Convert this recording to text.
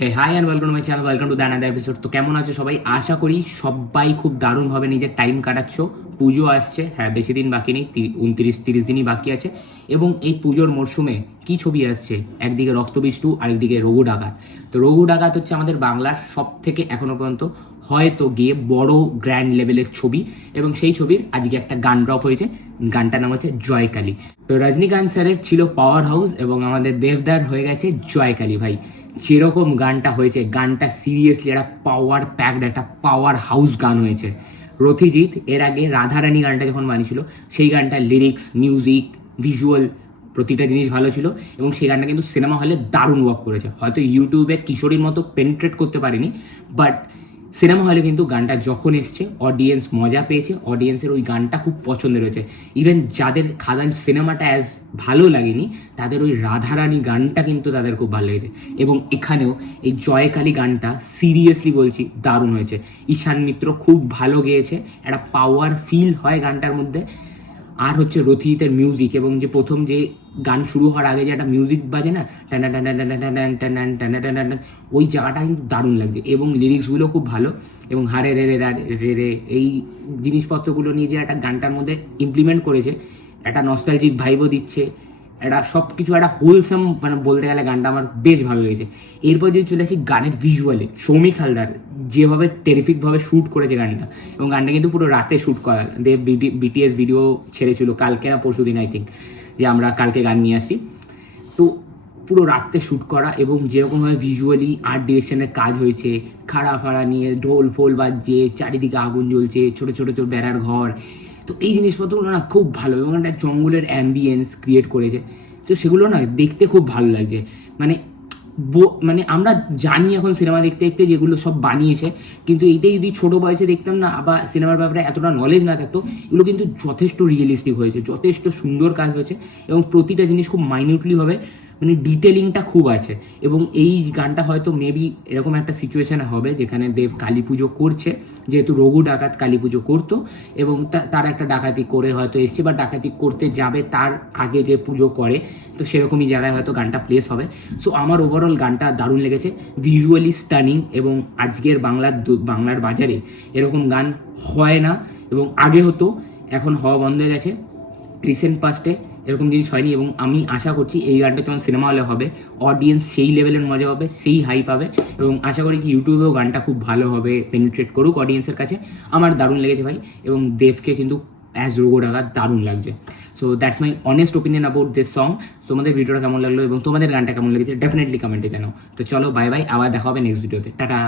Hey hi and welcome to my channel, welcome to the another episode. তো কেমন আছো সবাই? আশা করি সবাই খুব দারুণভাবে নিজের টাইম কাটাচ্ছ। পুজো আসছে, হ্যাঁ বেশি দিন বাকি নেই, 29-30 দিনই বাকি আছে। এবং এই পুজোর মরশুমে কি ছবি আসছে? একদিকে রক্তবীষ্টু, আরেকদিকে রঘু ডাকাত। তো রঘু ডাকাত হচ্ছে আমাদের বাংলার সব থেকে এখনো পর্যন্ত হয়তো গিয়ে বড় গ্র্যান্ড লেভেলের ছবি, এবং সেই ছবির আজকে একটা গান ড্রপ হয়েছে। গানটার নাম হচ্ছে জয়কালী। তো রজনীকান্ত স্যারের ছিল পাওয়ার হাউস এবং আমাদের দেবদার হয়ে গেছে জয়কালী। ভাই যেরকম গানটা হয়েছে, গানটা সিরিয়াসলি একটা পাওয়ার প্যাকড, একটা পাওয়ার হাউস গান হয়েছে। রথিজিৎ এর আগে রাধারানী গানটা যখন বানিয়েছিল, সেই গানটা লিরিক্স, মিউজিক, ভিজুয়াল প্রতিটা জিনিস ভালো ছিল, এবং সেই গানটা কিন্তু সিনেমা হলে দারুণ ওয়ার্ক করেছে। হয়তো ইউটিউবে কিশোরীর মতো পেনিট্রেট করতে পারেনি, বাট সিনেমা হলে কিন্তু গানটা যখন এসছে অডিয়েন্স মজা পেয়েছে, অডিয়েন্সের ওই গানটা খুব পছন্দের হয়েছে। ইভেন যাদের খাদান সিনেমাটা অ্যাজ ভালো লাগেনি, তাদের ওই রাধারানী গানটা কিন্তু তাদের খুব ভালো লেগেছে। এবং এখানেও এই জয়কালী গানটা সিরিয়াসলি বলছি দারুণ হয়েছে। ঈশান মিত্র খুব ভালো গেয়েছে, একটা পাওয়ার ফিল হয় গানটার মধ্যে। আর হচ্ছে রথিজিতের মিউজিক, এবং যে প্রথম যে গান শুরু হওয়ার আগে যে একটা মিউজিক বাজে না, টানা টানা টানা টানা টানা টানা টানা টানা, ওই জায়গাটা কিন্তু দারুণ লাগছে। এবং লিরিক্সগুলো খুব ভালো, এবং হারে রে রে রে রে এই জিনিসপত্রগুলো নিয়ে যে একটা গানটার মধ্যে ইমপ্লিমেন্ট করেছে, একটা নস্টালজিক ভাইবও দিচ্ছে, একটা সব কিছু একটা হোলসাম, মানে বলতে গেলে গানটা আমার বেশ ভালো লেগেছে। এরপর যদি চলে আসি গানের ভিজুয়ালে, সৌমিক হালদার যেভাবে টেরিফিকভাবে শ্যুট করেছে গানটা, এবং গানটা কিন্তু পুরো রাতে শ্যুট করা। দেব বিটিএস ভিডিও ছেড়েছিল কালকে না পরশু দিন আই থিঙ্ক, যে আমরা কালকে গান নিয়ে আসি। তো পুরো রাত্রে শ্যুট করা, এবং যেরকমভাবে ভিজুয়ালি আর্ট ডিরেকশনের কাজ হয়েছে, খাড়া ফাড়া নিয়ে ঢোল ফোল বাজছে, চারিদিকে আগুন জ্বলছে, ছোটো ছোটো ছোটো বেড়ার ঘর। তো এই জিনিসপত্রগুলো না খুব ভালো, এবং একটা জঙ্গলের অ্যাম্বিয়েন্স ক্রিয়েট করেছে। তো সেগুলো না দেখতে খুব ভালো লাগছে। মানে মানে আমরা জানি এখন সিনেমা দেখতে দেখতে যেগুলো সব বানিয়েছে, কিন্তু এইটাই যদি ছোটো বয়সে দেখতাম না, বা সিনেমার ব্যাপারে এতটা নলেজ না থাকতো, এগুলো কিন্তু যথেষ্ট রিয়েলিস্টিক হয়েছে, যথেষ্ট সুন্দর কাজ হয়েছে, এবং প্রতিটা জিনিস খুব মাইনিউটলিভাবে, মানে ডিটেলিংটা খুব আছে। এবং এই গানটা হয়তো মেবি এরকম একটা সিচুয়েশানে হবে যেখানে দেব কালী পুজো করছে, যেহেতু রঘু ডাকাত কালী পুজো করতো, এবং তার একটা ডাকাতি করে হয়তো এসছে, বা ডাকাতি করতে যাবে তার আগে যে পুজো করে, তো সেরকমই জায়গায় হয়তো গানটা প্লেস হবে। সো আমার ওভারঅল গানটা দারুণ লেগেছে, ভিজুয়ালি স্টানিং, এবং আজকের বাংলার বাজারে এরকম গান হয় না, এবং আগে হতো, এখন হওয়া বন্ধ হয়ে গেছে। রিসেন্ট পাস্টে এরকম জিনিস হয়নি, এবং আমি আশা করছি এই গানটা যখন সিনেমা হলে হবে, অডিয়েন্স সেই লেভেলের মজা হবে, সেই হাই পাবে, এবং আশা করি কি ইউটিউবেও গানটা খুব ভালো হবে, পেনিট্রেট করুক অডিয়েন্সের কাছে। আমার দারুণ লেগেছে ভাই, এবং দেবকে কিন্তু অ্যাজ রঘু ডাকাত দারুণ লাগছে। So that's my honest opinion about this song. তোমাদের ভিডিওটা কেমন লাগলো এবং তোমাদের গানটা কেমন লেগেছে ডেফিনেটলি কমেন্টে জানাও। তো চলো বাই বাই, আবার দেখা হবে নেক্সট ভিডিওতে, টাটা।